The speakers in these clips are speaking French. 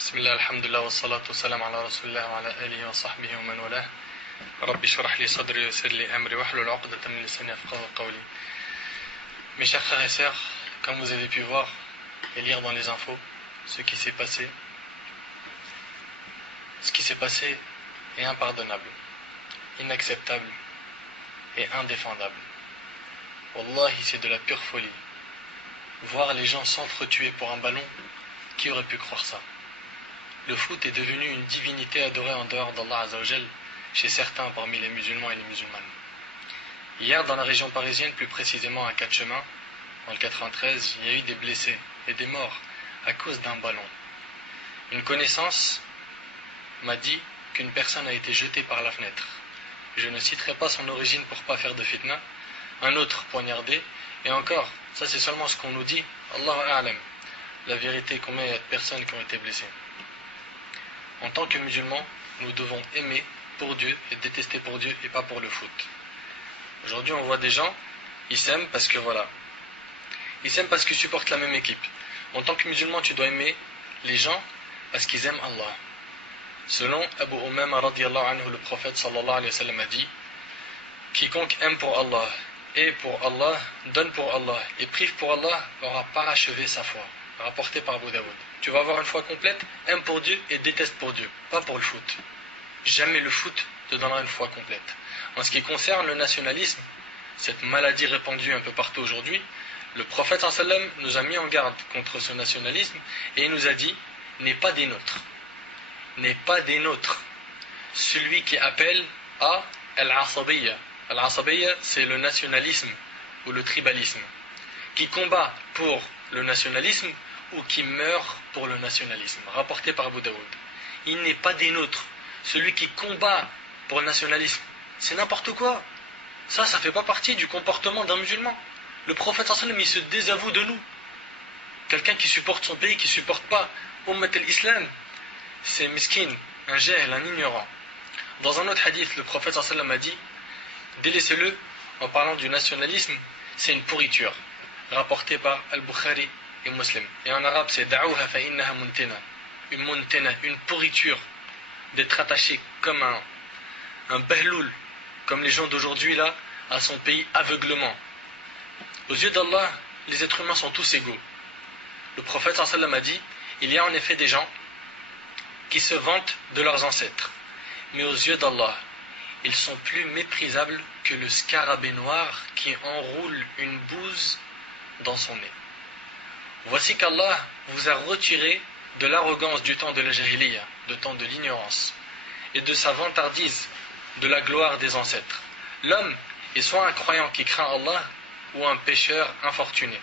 بسم الله الحمد لله والصلاة والسلام على رسول الله وعلى آله وصحبه ومن والاه. رب اشرح لي صدري ويسر لي أمري واحلل عقدة من لساني يفقهوا قولي. Mes chers frères et sœurs, comme vous avez pu voir et lire dans les infos, ce qui s'est passé est impardonnable, inacceptable et indéfendable. Wallahi, c'est de la pure folie. Voir les gens s'entretuer pour un ballon, qui aurait pu croire ça? Le foot est devenu une divinité adorée en dehors d'Allah Azzawajal chez certains parmi les musulmans et les musulmanes. Hier, dans la région parisienne, plus précisément à Quatre-Chemins, dans le 93, il y a eu des blessés et des morts à cause d'un ballon. Une connaissance m'a dit qu'une personne a été jetée par la fenêtre. Je ne citerai pas son origine pour ne pas faire de fitna. Un autre poignardé. Et encore, ça c'est seulement ce qu'on nous dit. Allahu a'lam. La vérité, combien il y a de personnes qui ont été blessées. En tant que musulmans, nous devons aimer pour Dieu et détester pour Dieu et pas pour le foot. Aujourd'hui, on voit des gens, ils s'aiment parce que voilà. Ils s'aiment parce qu'ils supportent la même équipe. En tant que musulman, tu dois aimer les gens parce qu'ils aiment Allah. Selon Abu Umama radiyallahu anhu, le prophète sallallahu alayhi wa sallam a dit: quiconque aime pour Allah et pour Allah, donne pour Allah et prive pour Allah aura parachevé sa foi. Rapporté par Abu Daoud. Tu vas avoir une foi complète, aime pour Dieu et déteste pour Dieu, pas pour le foot. Jamais le foot te donnera une foi complète. En ce qui concerne le nationalisme, cette maladie répandue un peu partout aujourd'hui, le prophète sallam nous a mis en garde contre ce nationalisme et il nous a dit: n'est pas des nôtres. N'est pas des nôtres. Celui qui appelle à al-asabiyya. Al-asabiyya, c'est le nationalisme ou le tribalisme. Qui combat pour le nationalisme ou qui meurt pour le nationalisme. Rapporté par Abu Daoud. Il n'est pas des nôtres. Celui qui combat pour le nationalisme, c'est n'importe quoi. Ça ne fait pas partie du comportement d'un musulman. Le prophète sallam, il se désavoue de nous. Quelqu'un qui supporte son pays, qui ne supporte pas Ummat al-Islam, c'est miskin, un jahl, un ignorant. Dans un autre hadith, le prophète sallam a dit: délaissez-le en parlant du nationalisme, c'est une pourriture. Rapporté par Al-Bukhari et Muslim. Et en arabe, c'est da'ouha fa innaha muntina. Une muntina, une pourriture. D'être attaché comme un bahloul, comme les gens d'aujourd'hui là, à son pays aveuglement. Aux yeux d'Allah, les êtres humains sont tous égaux. Le prophète sallallahu a dit: il y a en effet des gens qui se vantent de leurs ancêtres. Mais aux yeux d'Allah, ils sont plus méprisables que le scarabée noir qui enroule une bouse dans son nez. Voici qu'Allah vous a retiré de l'arrogance du temps de la jahiliya, du temps de l'ignorance, et de sa vantardise de la gloire des ancêtres. L'homme est soit un croyant qui craint Allah, ou un pécheur infortuné.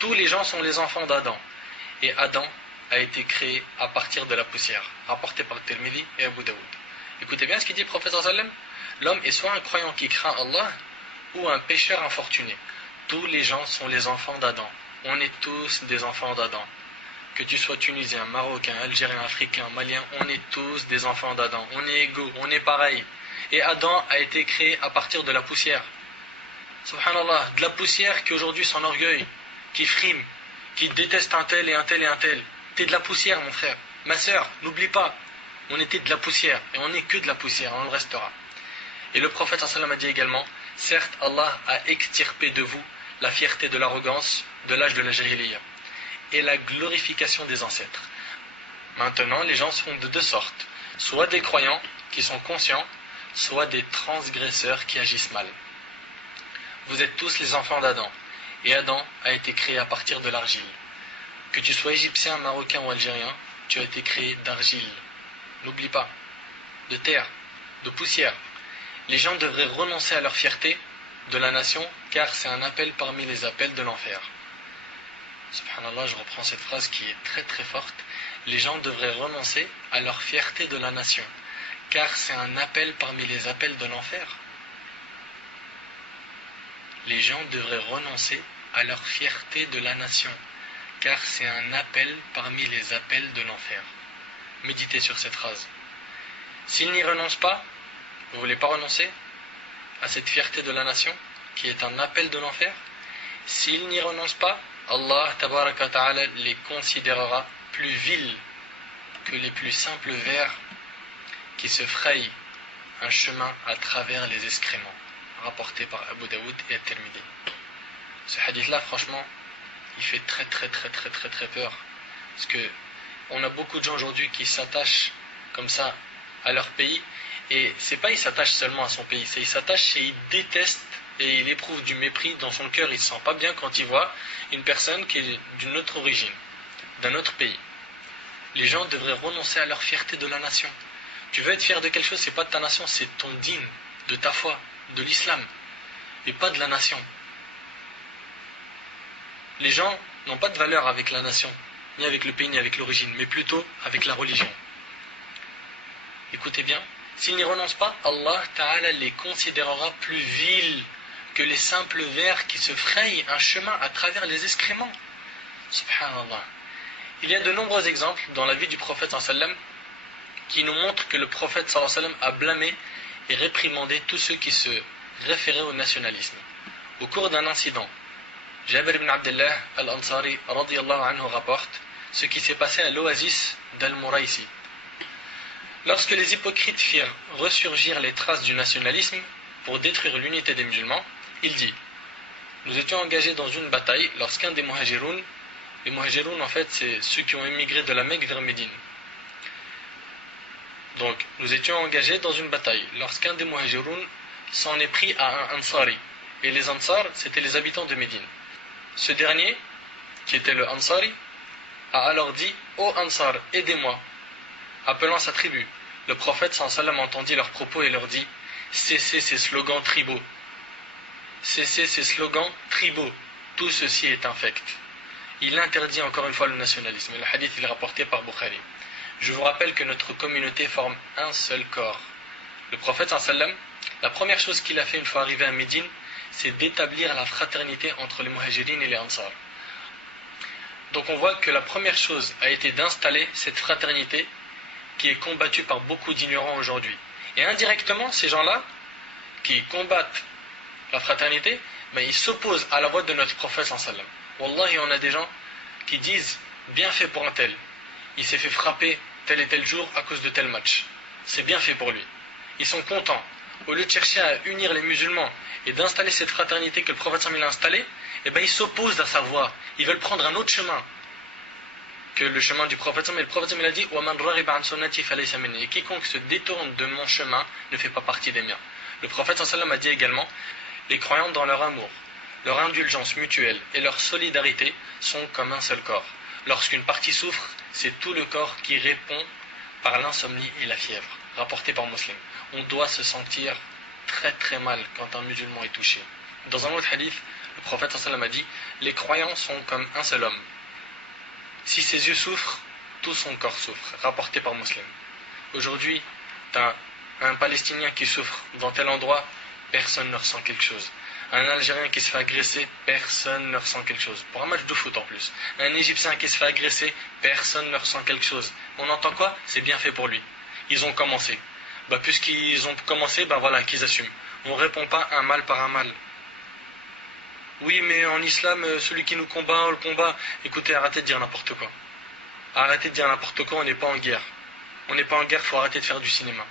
Tous les gens sont les enfants d'Adam, et Adam a été créé à partir de la poussière, rapporté par Tirmidhi et Abu Daoud. Écoutez bien ce qu'il dit le prophète sallallahu alayhi wa sallam: l'homme est soit un croyant qui craint Allah, ou un pécheur infortuné. Tous les gens sont les enfants d'Adam. On est tous des enfants d'Adam. Que tu sois tunisien, marocain, algérien, africain, malien, on est tous des enfants d'Adam. On est égaux, on est pareil. Et Adam a été créé à partir de la poussière. Subhanallah, de la poussière qui aujourd'hui s'enorgueille, qui frime, qui déteste un tel et un tel et un tel. T'es de la poussière, mon frère. Ma sœur, n'oublie pas, on était de la poussière. Et on n'est que de la poussière, on le restera. Et le prophète sallallahu alayhi wa sallam a dit également: certes, Allah a extirpé de vous la fierté de l'arrogance de l'âge de la jahiliya et la glorification des ancêtres. Maintenant, les gens sont de deux sortes: soit des croyants qui sont conscients, soit des transgresseurs qui agissent mal. Vous êtes tous les enfants d'Adam, et Adam a été créé à partir de l'argile. Que tu sois égyptien, marocain ou algérien, tu as été créé d'argile. N'oublie pas, de terre, de poussière. Les gens devraient renoncer à leur fierté de la nation, car c'est un appel parmi les appels de l'enfer. Subhanallah, je reprends cette phrase qui est très très forte. Les gens devraient renoncer à leur fierté de la nation, car c'est un appel parmi les appels de l'enfer. Les gens devraient renoncer à leur fierté de la nation, car c'est un appel parmi les appels de l'enfer. Méditez sur cette phrase. S'ils n'y renoncent pas, vous ne voulez pas renoncer à cette fierté de la nation, qui est un appel de l'enfer? S'ils n'y renoncent pas, Allah tabaraka wa ta'ala les considérera plus vils que les plus simples vers qui se frayent un chemin à travers les excréments, rapporté par Abu Daoud et At-Tirmidhi. Ce hadith-là, franchement, il fait très peur. Parce que on a beaucoup de gens aujourd'hui qui s'attachent comme ça à leur pays. Et c'est pas il s'attache seulement à son pays, c'est il s'attache et il déteste et il éprouve du mépris dans son cœur. Il se sent pas bien quand il voit une personne qui est d'une autre origine, d'un autre pays. Les gens devraient renoncer à leur fierté de la nation. Tu veux être fier de quelque chose, c'est pas de ta nation, c'est ton dîn, de ta foi, de l'islam, et pas de la nation. Les gens n'ont pas de valeur avec la nation, ni avec le pays, ni avec l'origine, mais plutôt avec la religion. Écoutez bien, s'ils n'y renoncent pas, Allah Ta'ala les considérera plus vils que les simples vers qui se frayent un chemin à travers les excréments. Subhanallah. Il y a de nombreux exemples dans la vie du prophète sallam qui nous montrent que le prophète sallam a blâmé et réprimandé tous ceux qui se référaient au nationalisme. Au cours d'un incident, Jabir ibn Abdullah al-Ansari radiyallahu anhu rapporte ce qui s'est passé à l'oasis d'Al-Muraisi. Lorsque les hypocrites firent ressurgir les traces du nationalisme pour détruire l'unité des musulmans, il dit: nous étions engagés dans une bataille lorsqu'un des muhajiroun, les muhajiroun en fait c'est ceux qui ont émigré de la Mecque vers Médine. Donc nous étions engagés dans une bataille lorsqu'un des muhajiroun s'en est pris à un ansari. Et les ansar c'était les habitants de Médine. Ce dernier, qui était le ansari, a alors dit: ô ansar, aidez-moi, appelant sa tribu. Le prophète sallam entendit leurs propos et leur dit: cessez ces slogans tribaux. Cessez ces slogans tribaux. Tout ceci est infect. Il interdit encore une fois le nationalisme. Le hadith il est rapporté par Bukhari. Je vous rappelle que notre communauté forme un seul corps. Le prophète sallam, la première chose qu'il a fait une fois arrivé à Médine, c'est d'établir la fraternité entre les muhajirines et les ansar. Donc on voit que la première chose a été d'installer cette fraternité qui est combattue par beaucoup d'ignorants aujourd'hui. Et indirectement, ces gens-là, qui combattent la fraternité, ils s'opposent à la voix de notre prophète sallam. Wallahi, on a des gens qui disent: bien fait pour un tel, il s'est fait frapper tel et tel jour à cause de tel match, c'est bien fait pour lui. Ils sont contents. Au lieu de chercher à unir les musulmans et d'installer cette fraternité que le prophète sallam a installée, ils s'opposent à sa voix, ils veulent prendre un autre chemin que le chemin du prophète sallam. Et le prophète sallam a dit: et quiconque se détourne de mon chemin ne fait pas partie des miens. Le prophète sallam a dit également: les croyants dans leur amour, leur indulgence mutuelle et leur solidarité sont comme un seul corps. Lorsqu'une partie souffre, c'est tout le corps qui répond par l'insomnie et la fièvre. Rapporté par Muslim. On doit se sentir très mal quand un musulman est touché. Dans un autre hadith, le prophète sallam a dit: les croyants sont comme un seul homme. Si ses yeux souffrent, tout son corps souffre. Rapporté par Muslim. Aujourd'hui, t'as un Palestinien qui souffre dans tel endroit, personne ne ressent quelque chose. Un Algérien qui se fait agresser, personne ne ressent quelque chose. Pour un match de foot en plus. Un Égyptien qui se fait agresser, personne ne ressent quelque chose. On entend quoi? C'est bien fait pour lui. Ils ont commencé. Puisqu'ils ont commencé, voilà, qu'ils assument. On ne répond pas un mal par un mal. Oui, mais en islam, celui qui nous combat, on le combat. Écoutez, arrêtez de dire n'importe quoi. Arrêtez de dire n'importe quoi, on n'est pas en guerre. On n'est pas en guerre, il faut arrêter de faire du cinéma.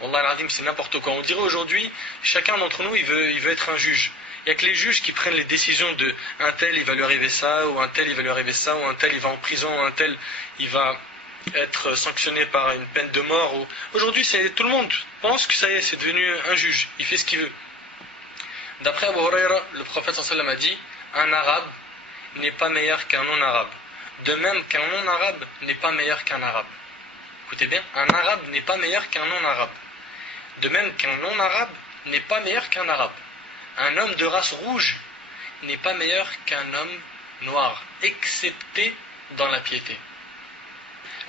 Wallah al-Azim, c'est n'importe quoi. On dirait aujourd'hui, chacun d'entre nous, il veut être un juge. Il n'y a que les juges qui prennent les décisions de un tel, il va lui arriver ça, ou un tel, il va lui arriver ça, ou un tel, il va en prison, ou un tel, il va être sanctionné par une peine de mort. Aujourd'hui, tout le monde pense que ça y est, c'est devenu un juge. Il fait ce qu'il veut. D'après Abu Huraira, le prophète sallam a dit: un arabe n'est pas meilleur qu'un non-arabe. De même qu'un non-arabe n'est pas meilleur qu'un arabe. Écoutez bien, un arabe n'est pas meilleur qu'un non-arabe. De même qu'un non-arabe n'est pas meilleur qu'un arabe. Un homme de race rouge n'est pas meilleur qu'un homme noir, excepté dans la piété.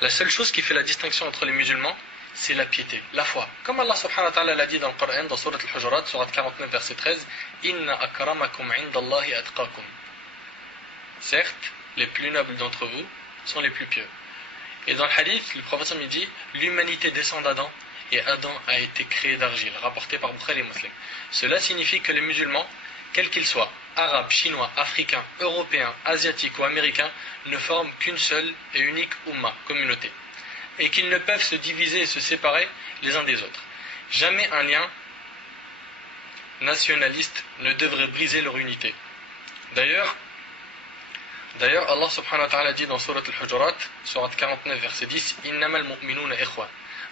La seule chose qui fait la distinction entre les musulmans, c'est la piété, la foi. Comme Allah subhanahu wa ta'ala l'a dit dans le Coran, dans Surat al-Hujurat, Surat 49, verset 13, Inna akramakum indallahi atqakum. Certes, les plus nobles d'entre vous sont les plus pieux. Et dans le hadith, le prophète dit: l'humanité descend d'Adam et Adam a été créé d'argile, rapporté par Bukhari et Muslim. Cela signifie que les musulmans, quels qu'ils soient, arabes, chinois, africains, européens, asiatiques ou américains ne forment qu'une seule et unique Ummah, communauté, et qu'ils ne peuvent se diviser et se séparer les uns des autres. Jamais un lien nationaliste ne devrait briser leur unité. D'ailleurs, Allah subhanahu wa ta'ala dit dans Surat al-Hujurat, Surat 49, verset 10, Innamal mu'minuna ikhwa,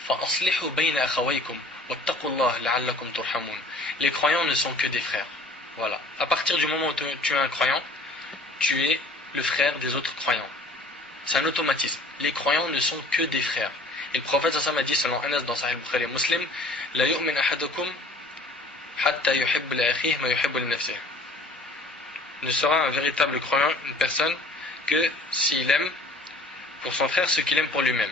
fa aslihu bayna akhawaykum, wattaqullah la'allakum turhamun. Les croyants ne sont que des frères. Voilà. À partir du moment où tu es un croyant, tu es le frère des autres croyants. C'est un automatisme. Les croyants ne sont que des frères. Et le prophète sallallahu alayhi wa sallam a dit, selon Anas dans Sahih Bukhari et Muslim, La yu'min ahadukum hatta yuhibbu li akhihi ma yuhibbu li nafsihi. Ne sera un véritable croyant une personne que s'il aime pour son frère ce qu'il aime pour lui-même.